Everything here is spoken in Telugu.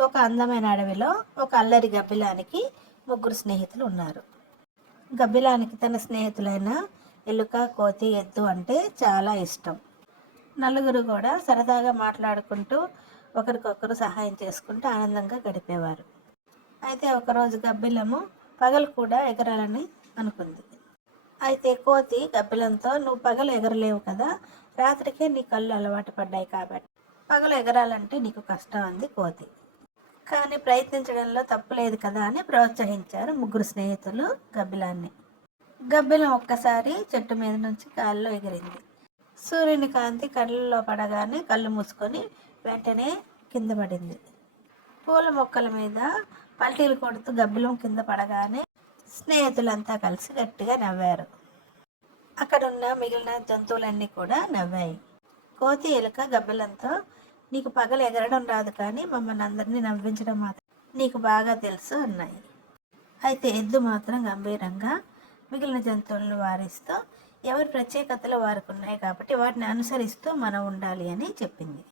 ఒక అందమైన అడవిలో ఒక అల్లరి గబ్బిలానికి ముగ్గురు స్నేహితులు ఉన్నారు. గబ్బిలానికి తన స్నేహితులైన ఎలుక, కోతి, ఎద్దు అంటే చాలా ఇష్టం. నలుగురు కూడా సరదాగా మాట్లాడుకుంటూ ఒకరికొకరు సహాయం చేసుకుంటూ ఆనందంగా గడిపేవారు. అయితే ఒకరోజు గబ్బిలము పగలు కూడా ఎగరాలని అనుకుంది. అయితే కోతి గబ్బిలంతో, "నువ్వు పగలు ఎగరలేవు కదా, రాత్రికే నీ కళ్ళు అలవాటు పడ్డాయి కాబట్టి పగలు ఎగరాలంటే నీకు కష్టం" అంది కోతి. కానీ ప్రయత్నించడంలో తప్పు లేదు కదా అని ప్రోత్సహించారు ముగ్గురు స్నేహితులు గబ్బిలాన్ని. గబ్బిలం ఒక్కసారి చెట్టు మీద నుంచి గాల్లో ఎగిరింది. సూర్యుని కాంతి కళ్ళల్లో పడగానే కళ్ళు మూసుకొని వెంటనే కింద పడింది. పూల మొక్కల మీద పల్టీలు కొడుతూ గబ్బిలం కింద పడగానే స్నేహితులంతా కలిసి గట్టిగా నవ్వారు. అక్కడున్న మిగిలిన జంతువులన్నీ కూడా నవ్వాయి. కోతి, ఎలుక గబ్బిలంతో, "నీకు పగలు ఎగరడం రాదు, కానీ మమ్మల్ని అందరినీ నవ్వించడం మాత్రం నీకు బాగా తెలుసు" అన్నాయి. అయితే ఎద్దు మాత్రం గంభీరంగా మిగిలిన జంతువులను వారిస్తూ, ఎవరి ప్రత్యేకతలు వారికి ఉన్నాయి కాబట్టి వాటిని అనుసరిస్తూ మనం ఉండాలి అని చెప్పింది.